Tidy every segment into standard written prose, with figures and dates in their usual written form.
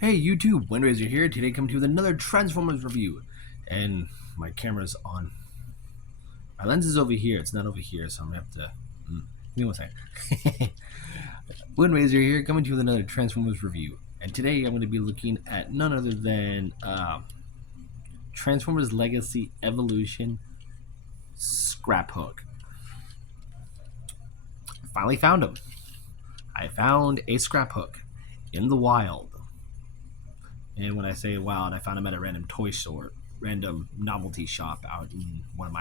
Hey YouTube, Windraiser here. Today coming to you with another Transformers review. And my camera's on. My lens is over here, it's not over here, so I'm gonna have to... Give me one second. Windraiser here, coming to you with another Transformers review. And today I'm going to be looking at none other than Transformers Legacy Evolution Scraphook. Finally found him. I found a Scraphook in the wild. And when I say wild, I found him at a random toy store, random novelty shop out in one of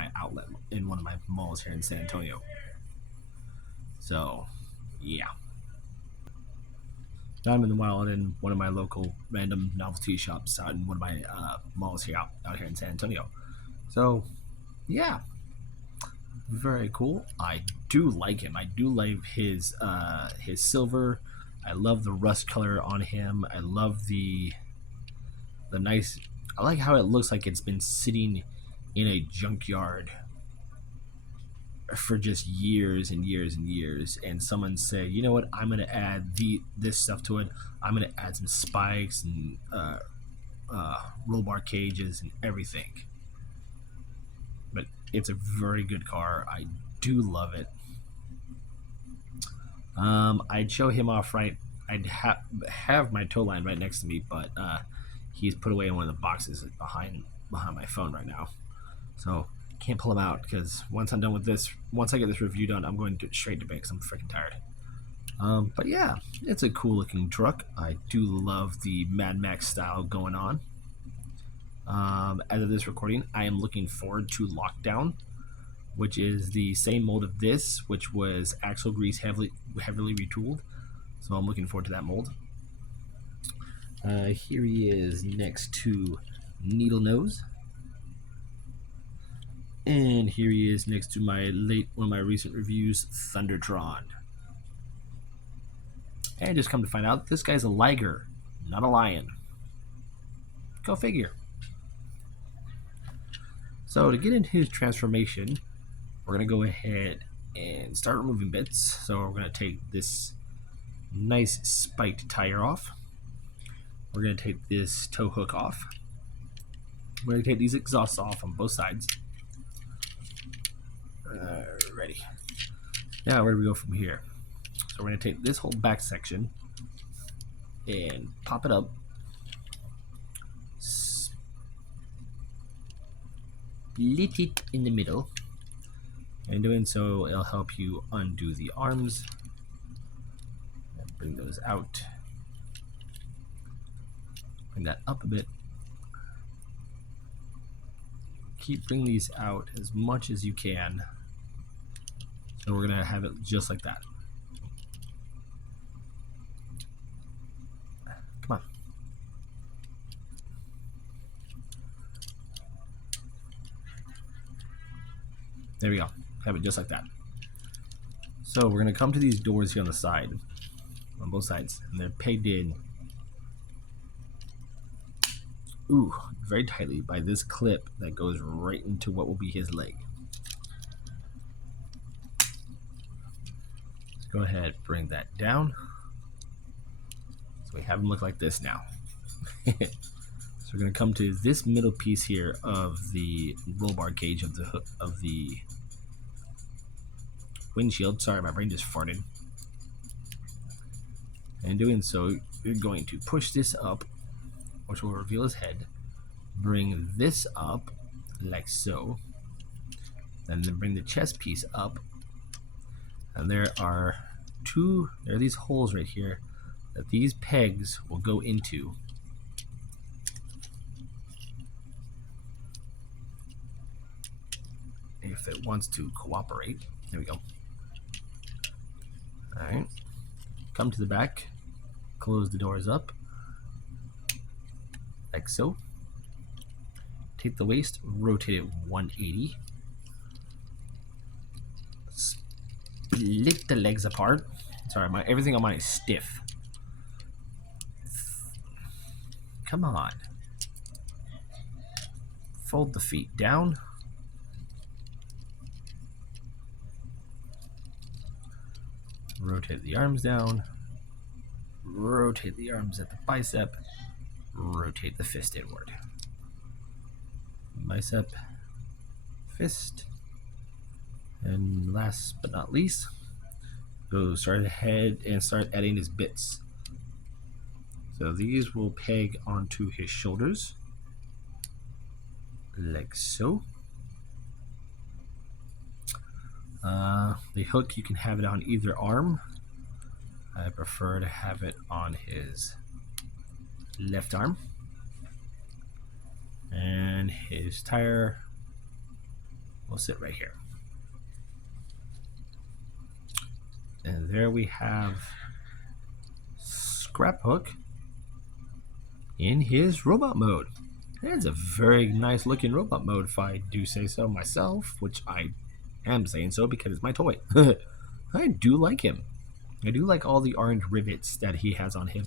my malls here in San Antonio. So, yeah, found him in the wild in one of my local random novelty shops out in one of my malls here out here in San Antonio. So, yeah, very cool. I do like him. I do like his silver. I love the rust color on him. I love the nice. I like how it looks like it's been sitting in a junkyard for just years and years and years, and someone say, you know what, I'm gonna add this stuff to it. I'm gonna add some spikes and roll bar cages and everything. But it's a very good car. I do love it. I'd show him off right. I'd have my tow line right next to me, but he's put away in one of the boxes behind my phone right now. So can't pull him out because once I'm done with this, once I get this review done, I'm going straight to bed because I'm freaking tired. But yeah, it's a cool looking truck. I do love the Mad Max style going on. As of this recording, I am looking forward to Lockdown, which is the same mold of this, which was axle grease heavily retooled. So I'm looking forward to that mold. Here he is next to Needle Nose. And here he is next to one of my recent reviews, Thundertron. And just come to find out, this guy's a liger, not a lion. Go figure. So to get into his transformation, we're going to go ahead and start removing bits. So we're going to take this nice spiked tire off. We're going to take this tow hook off. We're going to take these exhausts off on both sides. Ready. Now where do we go from here? So we're going to take this whole back section and pop it up. Split it in the middle. And doing so, it'll help you undo the arms. And bring those out. Bring that up a bit. Keep bringing these out as much as you can. So we're going to have it just like that. Come on. There we go. Have it just like that. So we're going to come to these doors here on the side, on both sides, and they're pegged in very tightly by this clip that goes right into what will be his leg. Let's go ahead, bring that down. So we have him look like this now. So we're going to come to this middle piece here of the roll bar cage of the windshield. Sorry, my brain just farted. And doing so, you're going to push this up, which will reveal his head. Bring this up like so, and then bring the chest piece up. And there are these holes right here that these pegs will go into. If it wants to cooperate. There we go. Alright. Come to the back. Close the doors up. Like so. Take the waist, rotate it 180. Split the legs apart. Sorry, everything on mine is stiff. Come on. Fold the feet down. Rotate the arms down. rotate the arms at the bicep, rotate the fist inward. Bicep, fist, and last but not least, go start ahead and start adding his bits. So these will peg onto his shoulders, like so. The hook, you can have it on either arm. I prefer to have it on his left arm. And his tire will sit right here. And there we have Scraphook in his robot mode. It's a very nice looking robot mode, if I do say so myself, which I am saying so because it's my toy. I do like him. I do like all the orange rivets that he has on him.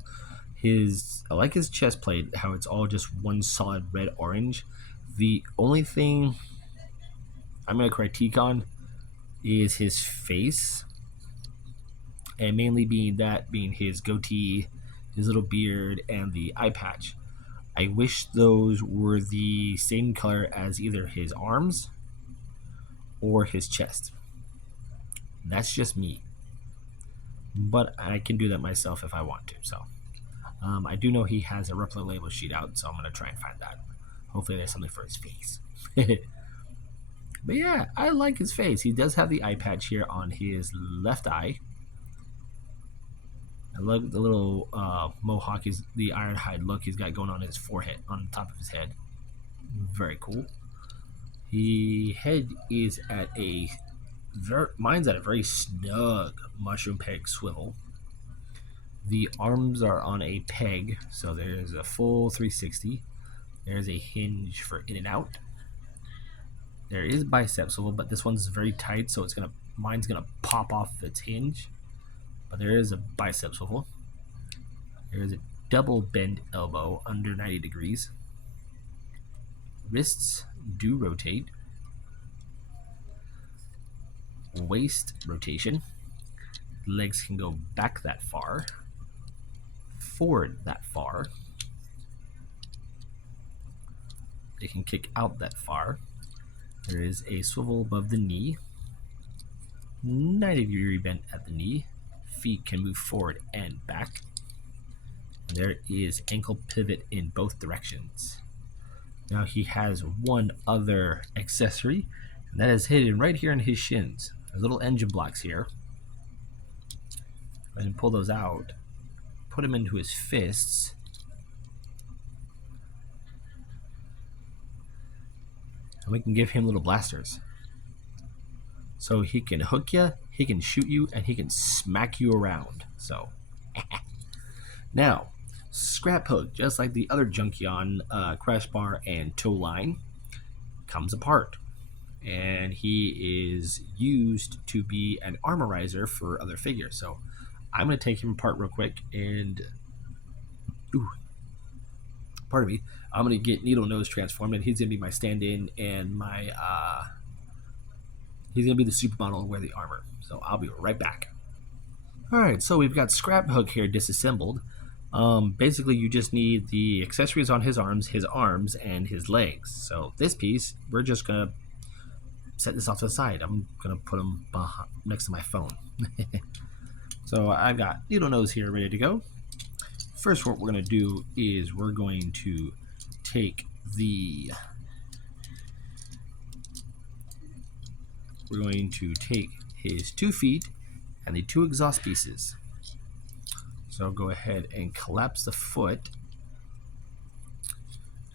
I like his chest plate, how it's all just one solid red orange. The only thing I'm going to critique on is his face, and mainly being his goatee, his little beard, and the eye patch. I wish those were the same color as either his arms or his chest. That's just me, but I can do that myself if I want to. So I do know he has a replica label sheet out, so I'm going to try and find that. Hopefully there's something for his face. But yeah, I like his face. He does have the eye patch here on his left eye. I love the little mohawk, the ironhide look he's got going on his forehead, on top of his head. Very cool. The head is at mine's at a very snug mushroom peg swivel. The arms are on a peg, so there's a full 360. There's a hinge for in and out. There is bicep swivel, but this one's very tight, so mine's gonna pop off its hinge. But there is a bicep swivel. There is a double bend elbow under 90 degrees. Wrists do rotate. Waist rotation. Legs can go back that far, forward that far. They can kick out that far. There is a swivel above the knee. 90-degree bend at the knee. Feet can move forward and back. There is ankle pivot in both directions. Now he has one other accessory, and that is hidden right here in his shins. There's little engine blocks here. I can pull those out, put them into his fists, and we can give him little blasters. So he can hook you, he can shoot you, and he can smack you around. So now, Scraphook, just like the other Junkion crash bar and toe line, comes apart, and he is used to be an armorizer for other figures. So I'm going to take him apart real quick, and pardon me, I'm going to get Needle Nose transformed, and he's going to be my stand-in, and he's going to be the supermodel and wear the armor. So I'll be right back. Alright, so we've got Scraphook here disassembled. Basically, you just need the accessories on his arms, and his legs. So this piece, we're just going to set this off to the side. I'm going to put him next to my phone. So I've got Needle Nose here ready to go. First, what we're going to do is we're going to take his 2 feet and the 2 exhaust pieces. So go ahead and collapse the foot,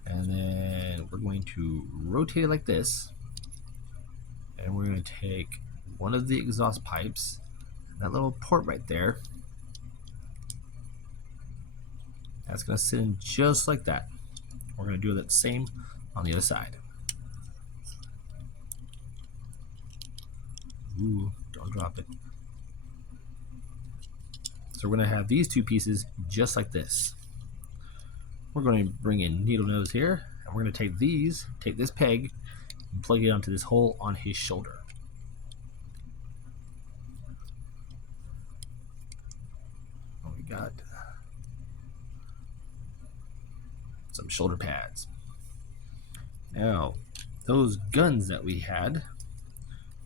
and then we're going to rotate it like this, and we're going to take one of the exhaust pipes, that little port right there, that's going to sit in just like that. We're going to do that the same on the other side. Ooh, don't drop it. So we're going to have these 2 pieces just like this. We're going to bring in Needle Nose here, and we're going to take this peg and plug it onto this hole on his shoulder. What we got? some shoulder pads. Now, those guns that we had,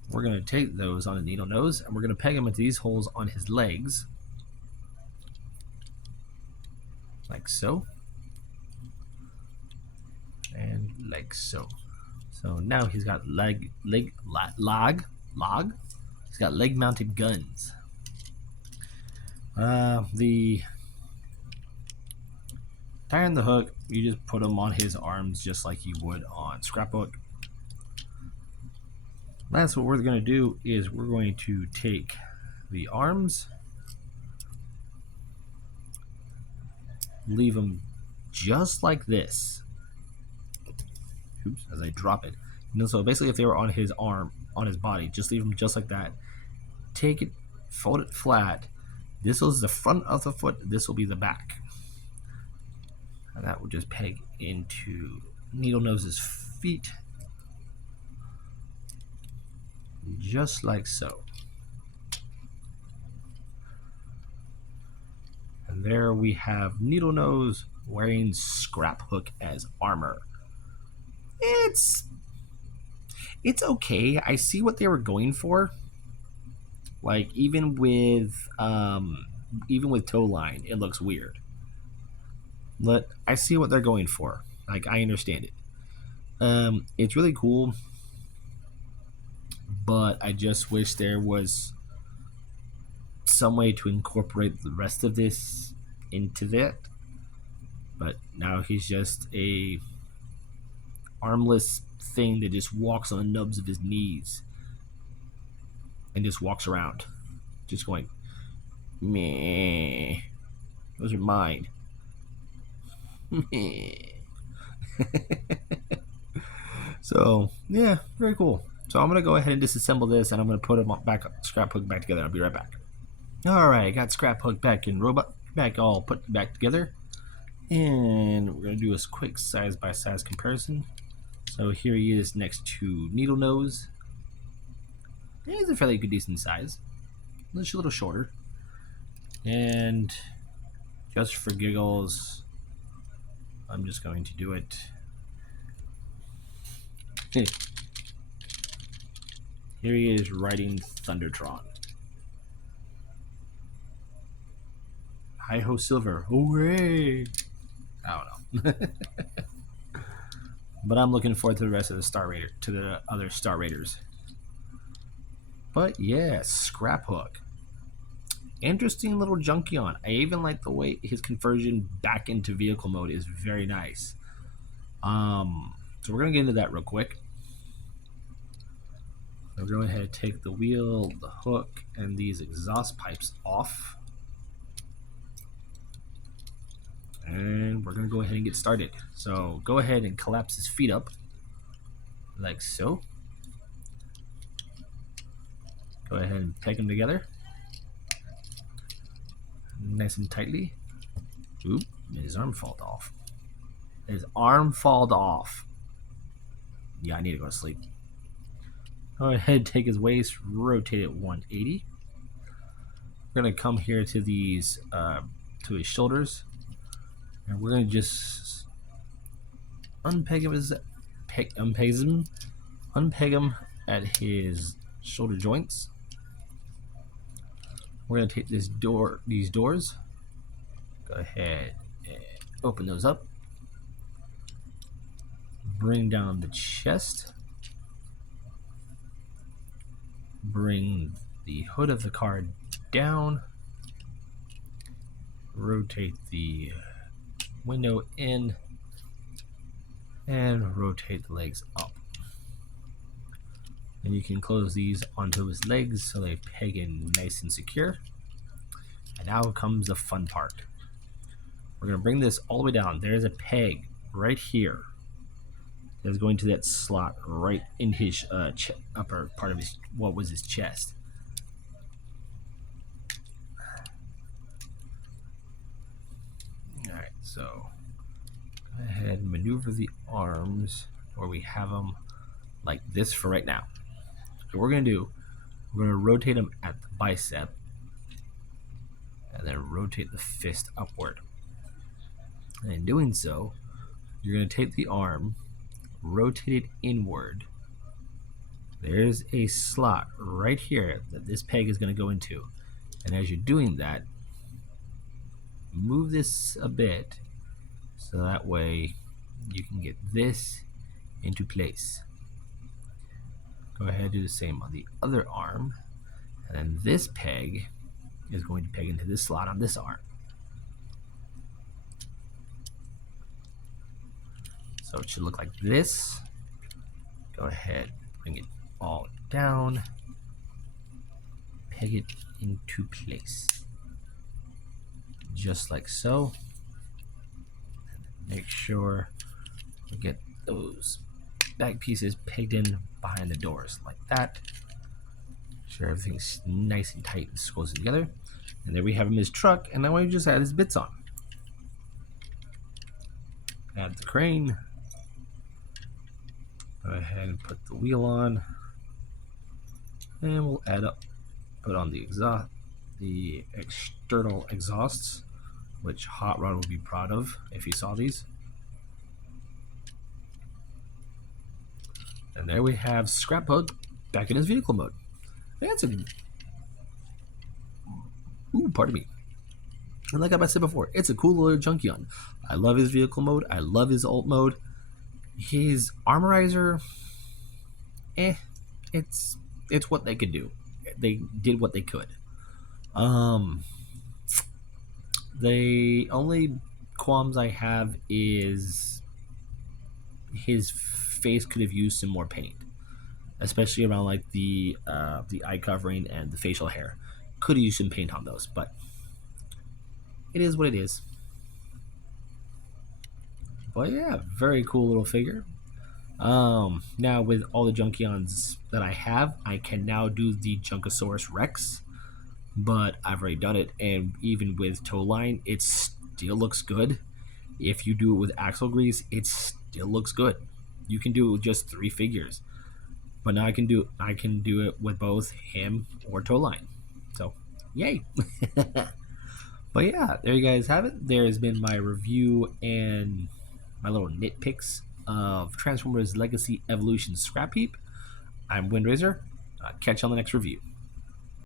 we're going to take those on a needle nose and we're going to peg them into these holes on his legs. Like so. And like so. So now he's got log. He's got leg mounted guns. The tying the hook, you just put them on his arms just like you would on Scraphook. That's what we're going to do is we're going to take the arms, leave them just like this. Oops, as I drop it. And so basically if they were on his arm, on his body, just leave them just like that. Take it, fold it flat. This is the front of the foot, this will be the back. And that will just peg into Needle Nose's feet. Just like so. And there we have Needle Nose wearing Scraphook as armor. It's okay. I see what they were going for. Like even with toe line, it looks weird. But I see what they're going for. Like I understand it. It's really cool. But I just wish there was some way to incorporate the rest of this into that. But now he's just a armless thing that just walks on the nubs of his knees and just walks around, just going, meh. Those are mine. So yeah, very cool. So I'm gonna go ahead and disassemble this, and I'm gonna put them back, Scraphook back together. I'll be right back. All right, got Scraphook back in robot, back all put back together, and we're gonna do a quick size by size comparison. So here he is next to Needle Nose. He's a fairly good, decent size. Just a little shorter. And just for giggles, I'm just going to do it. Here he is riding Thundertron. Hi-ho Silver. Hooray! I don't know. But I'm looking forward to the rest of the other Star Raiders. But yeah, Scraphook. Interesting little Junkion. I even like the way his conversion back into vehicle mode is very nice. So we're gonna get into that real quick. We're going to go ahead and take the wheel, the hook, and these exhaust pipes off. And we're going to go ahead and get started. So go ahead and collapse his feet up, like so. Go ahead and peg them together, nice and tightly. Oop, his arm fall off. His arm fall off. Yeah, I need to go to sleep. Go ahead, take his waist, rotate it 180. We're gonna come here to these, to his shoulders, and we're gonna just unpeg him at his shoulder joints. We're gonna take these doors. Go ahead and open those up. Bring down the chest. Bring the hood of the car down. Rotate the window in. And rotate the legs up. And you can close these onto his legs so they peg in nice and secure. And now comes the fun part. We're going to bring this all the way down. There's a peg right here. That's going to that slot right in his upper part of his, what was his chest. Alright, so go ahead and maneuver the arms where we have them like this for right now. So what we're going to do, we're going to rotate them at the bicep and then rotate the fist upward. And in doing so, you're going to take the arm, rotate it inward. There's a slot right here that this peg is going to go into. And as you're doing that, move this a bit so that way you can get this into place. Go ahead and do the same on the other arm. And then this peg is going to peg into this slot on this arm. So it should look like this. Go ahead, bring it all down, peg it into place, just like so. Make sure we get those back pieces pegged in behind the doors like that. Make sure everything's nice and tight and goes together. And there we have him, his truck, and now we just add his bits on. Add the crane. Go ahead and put the wheel on, and we'll put on the exhaust, the external exhausts, which Hot Rod would be proud of if he saw these. And there we have Scraphook back in his vehicle mode. That's a pardon me. And like I said before, it's a cool little Junkion. I love his vehicle mode. I love his alt mode. His armorizer, it's what they could do. They did what they could. The only qualms I have is his face could have used some more paint, especially around like the eye covering and the facial hair. Could have used some paint on those, but it is what it is. But yeah, very cool little figure. Now with all the Junkions that I have, I can now do the Junkosaurus Rex, but I've already done it, and even with toe line, it still looks good. If you do it with axle grease, it still looks good. You can do it with just 3 figures, but now I can do it with both him or toe line. So, yay! But yeah, there you guys have it. There's been my review and my little nitpicks of Transformers Legacy Evolution Scrap Heap. I'm Windraiser. Catch you on the next review.